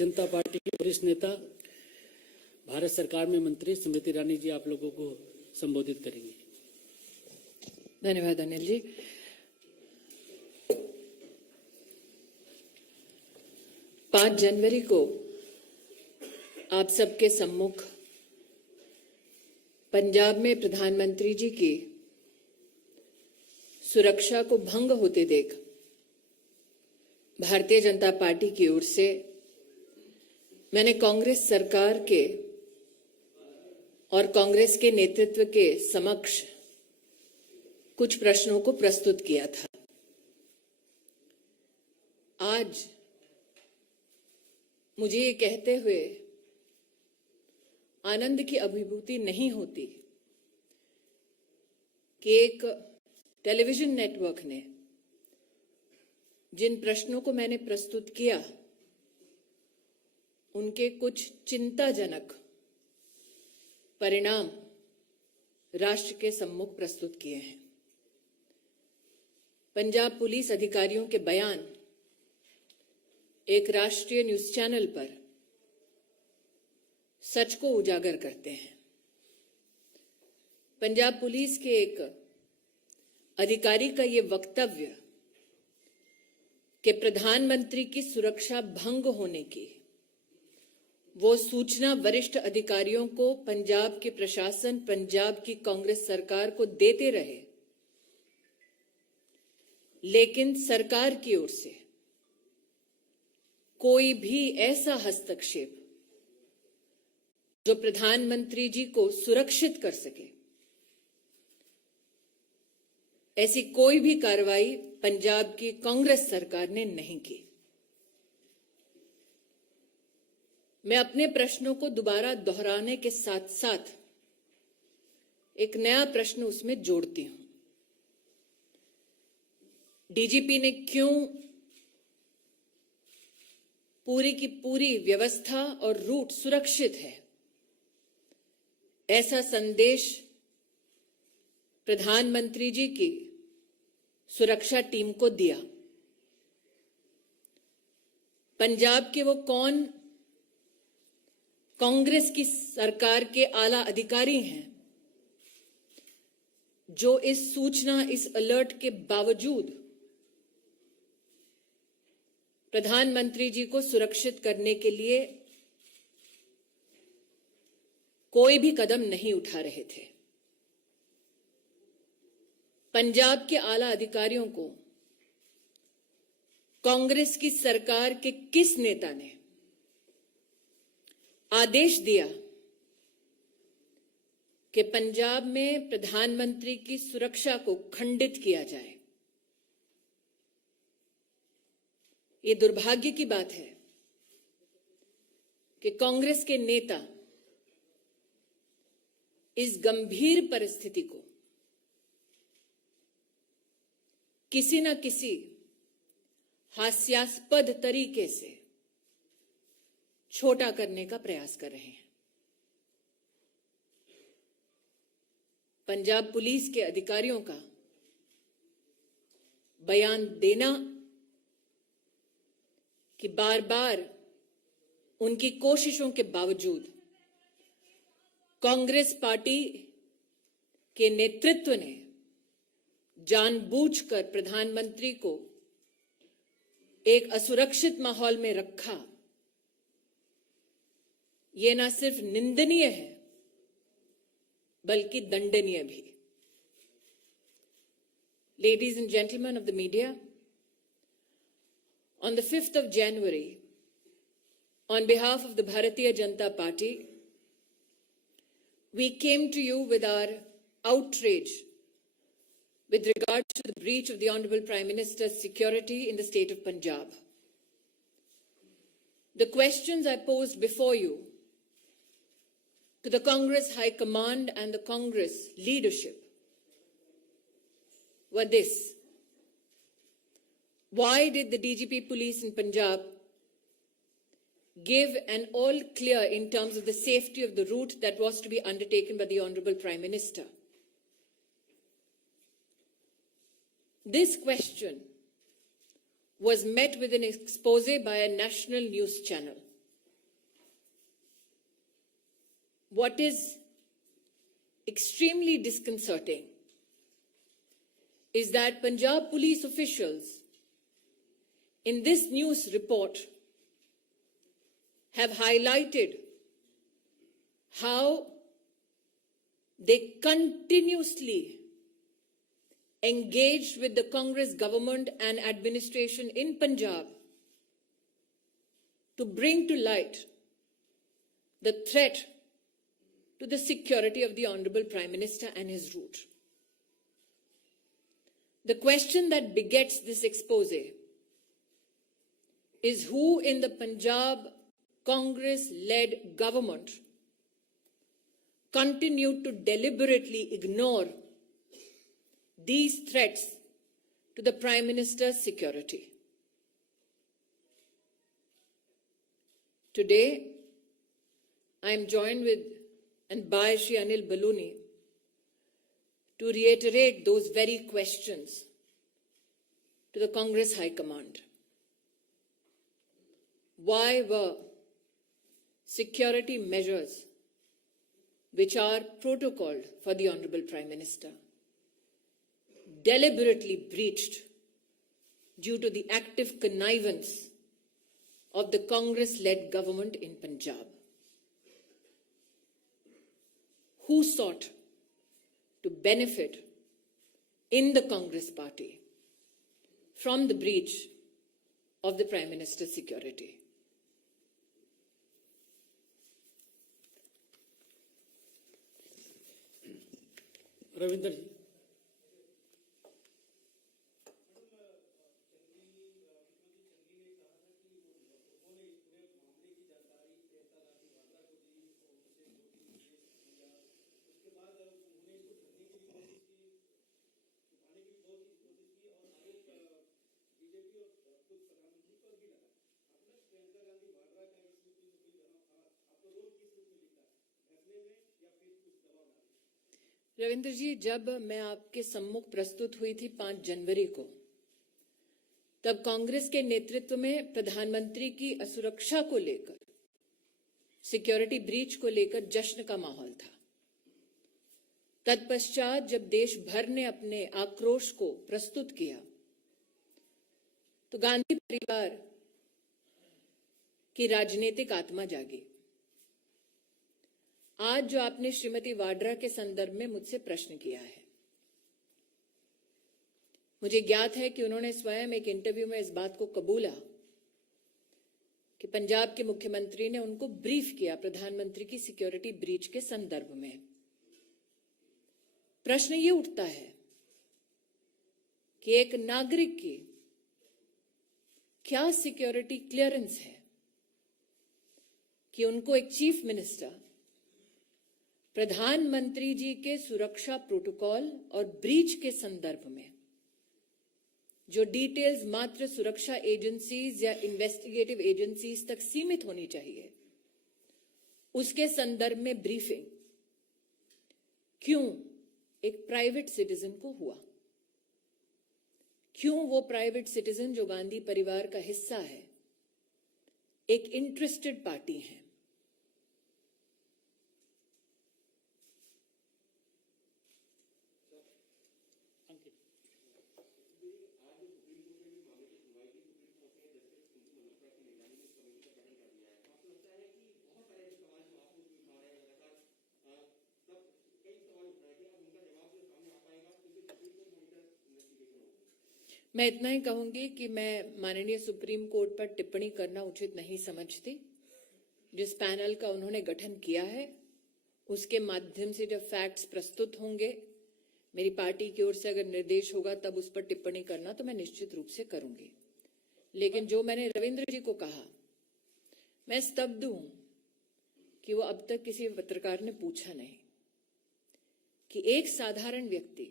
जनता party की वरिष्ठ नेता, भारत सरकार में मंत्री स्मृति ईरानी जी आप लोगों को संबोधित करेंगी। धन्यवाद अनिल जी। पांच जनवरी को आप सबके सम्मुख पंजाब में प्रधानमंत्री जी की सुरक्षा को भंग होते देख भारतीय जनता पार्टी की ओर से मैंने कांग्रेस सरकार के और कांग्रेस के नेतृत्व के समक्ष कुछ प्रश्नों को प्रस्तुत किया था। आज मुझे ये कहते हुए आनंद की अभिभूति नहीं होती कि एक टेलीविजन नेटवर्क ने जिन प्रश्नों को मैंने प्रस्तुत किया उनके कुछ चिंताजनक परिणाम राष्ट्र के सम्मुख प्रस्तुत किए हैं। पंजाब पुलिस अधिकारियों के बयान एक राष्ट्रीय न्यूज चैनल पर सच को उजागर करते हैं। पंजाब पुलिस के एक अधिकारी का यह वक्तव्य कि प्रधानमंत्री की सुरक्षा भंग होने की वो सूचना वरिष्ठ अधिकारियों को पंजाब के प्रशासन, पंजाब की कांग्रेस सरकार को देते रहे, लेकिन सरकार की ओर से कोई भी ऐसा हस्तक्षेप जो प्रधानमंत्री जी को सुरक्षित कर सके, ऐसी कोई भी कार्रवाई पंजाब की कांग्रेस सरकार ने नहीं की। मैं अपने प्रश्नों को दोबारा दोहराने के साथ साथ एक नया प्रश्न उसमें जोड़ती हूं। डीजीपी ने क्यों पूरी की पूरी व्यवस्था और रूट सुरक्षित है ऐसा संदेश प्रधानमंत्री जी की सुरक्षा टीम को दिया? पंजाब के वो कौन कांग्रेस की सरकार के आला अधिकारी हैं जो इस सूचना, इस अलर्ट के बावजूद प्रधानमंत्री जी को सुरक्षित करने के लिए कोई भी कदम नहीं उठा रहे थे? पंजाब के आला अधिकारियों को कांग्रेस की सरकार के किस नेता ने आदेश दिया कि पंजाब में प्रधानमंत्री की सुरक्षा को खंडित किया जाए? ये दुर्भाग्य की बात है कि कांग्रेस के नेता इस गंभीर परिस्थिति को किसी न किसी हास्यास्पद तरीके से छोटा करने का प्रयास कर रहे हैं। पंजाब पुलिस के अधिकारियों का बयान देना कि बार बार उनकी कोशिशों के बावजूद कांग्रेस पार्टी के नेतृत्व ने जानबूझकर प्रधानमंत्री को एक असुरक्षित माहौल में रखा, यह न सिर्फ निंदनीय है बल्कि दंडनीय भी। Ladies and gentlemen of the media, on the 5th of January, on behalf of the Bharatiya Janata Party, we came to you with our outrage with regard to the breach of the Honorable Prime Minister's security in the state of Punjab. The questions I posed before you to the Congress High Command and the Congress leadership were this: why did the DGP police in Punjab give an all clear in terms of the safety of the route that was to be undertaken by the Honorable Prime Minister? This question was met with an expose by a national news channel. what is extremely disconcerting is that Punjab police officials in this news report have highlighted how they continuously engaged with the Congress government and administration in Punjab to bring to light the threat to the security of the Honorable Prime Minister and his route. The question that begets this expose is who in the Punjab Congress-led government continued to deliberately ignore these threats to the Prime Minister's security. Today, I am joined with and by Shri Anil Baluni to reiterate those very questions to the Congress High Command. Why were security measures which are protocoled for the Honorable Prime Minister deliberately breached due to the active connivance of the Congress-led government in Punjab? Who sought to benefit in the Congress party from the breach of the Prime Minister's security? Ravinder जी। रविंद्र जी, जब मैं आपके सम्मुख प्रस्तुत हुई थी 5 जनवरी को, तब कांग्रेस के नेतृत्व में प्रधानमंत्री की असुरक्षा को लेकर, सिक्योरिटी ब्रीच को लेकर जश्न का माहौल था। तत्पश्चात जब देश भर ने अपने आक्रोश को प्रस्तुत किया, तो गांधी परिवार की राजनीतिक आत्मा जागी। आज जो आपने श्रीमती वाड्रा के संदर्भ में मुझसे प्रश्न किया है, मुझे ज्ञात है कि उन्होंने स्वयं एक इंटरव्यू में इस बात को कबूला कि पंजाब के मुख्यमंत्री ने उनको ब्रीफ किया प्रधानमंत्री की सिक्योरिटी ब्रीच के संदर्भ में। प्रश्न ये उठता है कि एक नागरिक की क्या सिक्योरिटी क्लियरेंस है कि उनको एक चीफ मिनिस्टर प्रधानमंत्री जी के सुरक्षा प्रोटोकॉल और ब्रीच के संदर्भ में जो डिटेल्स मात्र सुरक्षा एजेंसीज या इन्वेस्टिगेटिव एजेंसीज तक सीमित होनी चाहिए, उसके संदर्भ में ब्रीफिंग क्यों एक प्राइवेट सिटीजन को हुआ? क्यों वो प्राइवेट सिटीजन जो गांधी परिवार का हिस्सा है, एक इंटरेस्टेड पार्टी है, मैं इतना ही कहूंगी कि मैं माननीय सुप्रीम कोर्ट पर टिप्पणी करना उचित नहीं समझती। जिस पैनल का उन्होंने गठन किया है, उसके माध्यम से जब फैक्ट्स प्रस्तुत होंगे, मेरी पार्टी की ओर से अगर निर्देश होगा तब उस पर टिप्पणी करना तो मैं निश्चित रूप से करूंगी। लेकिन जो मैंने रविंद्र जी को कहा, मैं स्तब्ध हूं कि वो अब तक किसी पत्रकार ने पूछा नहीं कि एक साधारण व्यक्ति,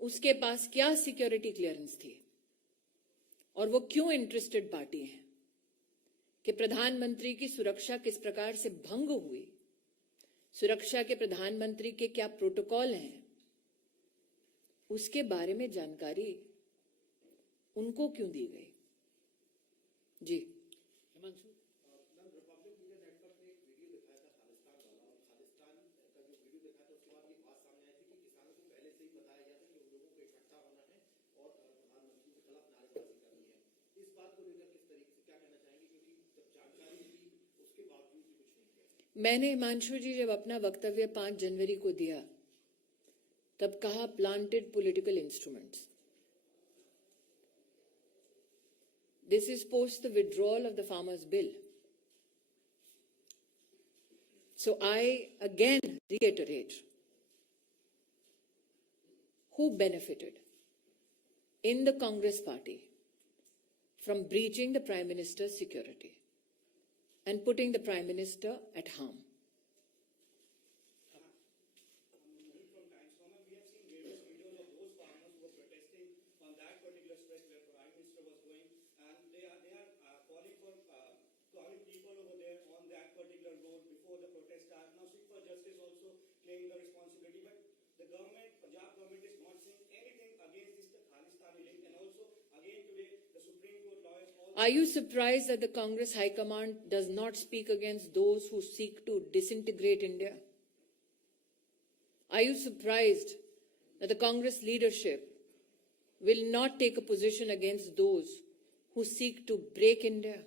उसके पास क्या सिक्योरिटी क्लियरेंस थी और वो क्यों इंटरेस्टेड पार्टी है कि प्रधानमंत्री की सुरक्षा किस प्रकार से भंग हुई, सुरक्षा के प्रधानमंत्री के क्या प्रोटोकॉल हैं, उसके बारे में जानकारी उनको क्यों दी गई? जी हिमांशु। मैंने हिमांशु जी जब अपना वक्तव्य 5 जनवरी को दिया तब कहा planted political instruments. This is post the withdrawal of the farmers' bill. So I again reiterate, who benefited in the Congress party from breaching the Prime Minister's security and putting the Prime Minister at harm? Are you surprised that the Congress High Command does not speak against those who seek to disintegrate India? Are you surprised that the Congress leadership will not take a position against those who seek to break India?